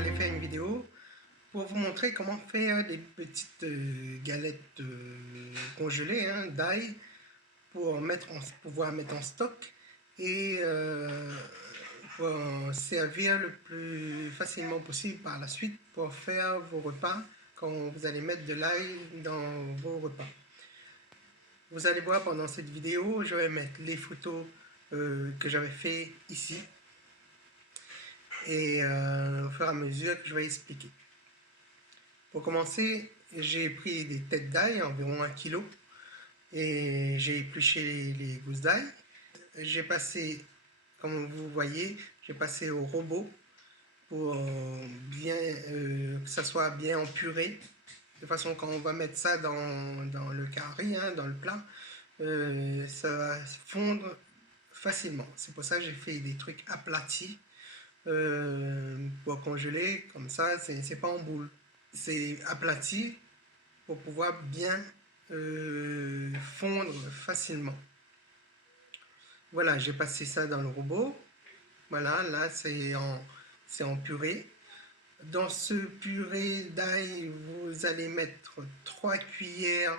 j'allais faire une vidéo pour vous montrer comment faire des petites galettes congelées d'ail pour pouvoir mettre en stock et pour en servir le plus facilement possible par la suite pour faire vos repas quand vous allez mettre de l'ail dans vos repas. Vous allez voir pendant cette vidéo, je vais mettre les photos que j'avais fait ici et au fur et à mesure que je vais expliquer. Pour commencer, j'ai pris des têtes d'ail, environ 1 kg, et j'ai épluché les gousses d'ail. J'ai passé, comme vous voyez, j'ai passé au robot pour bien que ça soit bien en purée, de façon quand on va mettre ça dans le carré, dans le plat, ça va fondre facilement. C'est pour ça que j'ai fait des trucs aplatis pour congeler, comme ça c'est pas en boule. C'est aplati pour pouvoir bien fondre facilement. Voilà, j'ai passé ça dans le robot. Voilà, là c'est en purée. Dans ce purée d'ail, vous allez mettre 3 cuillères.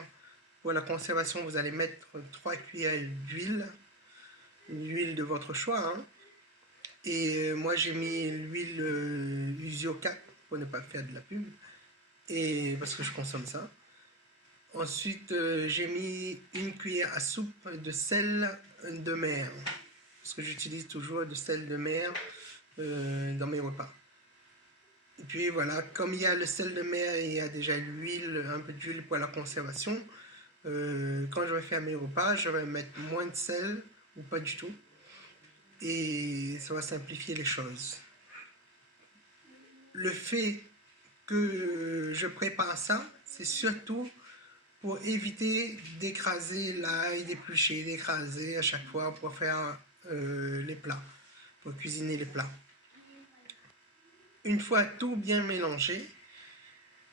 Pour la conservation, vous allez mettre 3 cuillères d'huile. L'huile de votre choix. Et moi j'ai mis l'huile Usioca pour ne pas faire de la pub. Et parce que je consomme ça. Ensuite, j'ai mis 1 cuillère à soupe de sel de mer. Parce que j'utilise toujours du sel de mer dans mes repas. Et puis voilà, comme il y a le sel de mer et il y a déjà l'huile, un peu d'huile pour la conservation, quand je vais faire mes repas, je vais mettre moins de sel ou pas du tout. Et ça va simplifier les choses. Le fait que je prépare ça, c'est surtout pour éviter d'écraser l'ail, d'éplucher, d'écraser à chaque fois pour faire les plats, pour cuisiner les plats. Une fois tout bien mélangé,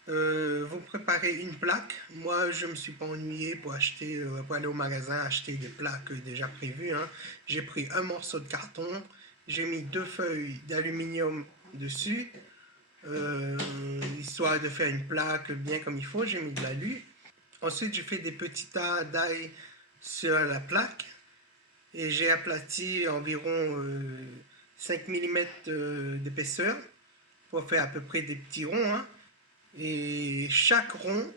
vous préparez une plaque. Moi, je ne me suis pas ennuyé pour aller au magasin acheter des plaques déjà prévues. J'ai pris un morceau de carton, j'ai mis 2 feuilles d'aluminium dessus, histoire de faire une plaque bien comme il faut. J'ai mis de l'alu. Ensuite, j'ai fait des petits tas d'ail sur la plaque et j'ai aplati environ 5 mm d'épaisseur pour faire à peu près des petits ronds. Et chaque rond,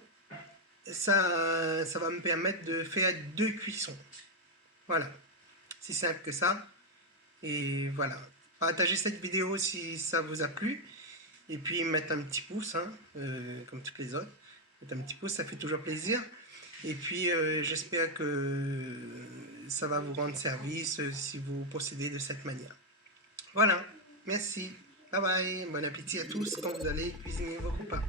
ça va me permettre de faire 2 cuissons. Voilà, si simple que ça. Et voilà, partagez cette vidéo si ça vous a plu. Et puis mettre un petit pouce, comme toutes les autres. Mettre un petit pouce, ça fait toujours plaisir. Et puis j'espère que ça va vous rendre service si vous procédez de cette manière. Voilà, merci. Bye bye, bon appétit à tous quand vous allez cuisiner vos repas.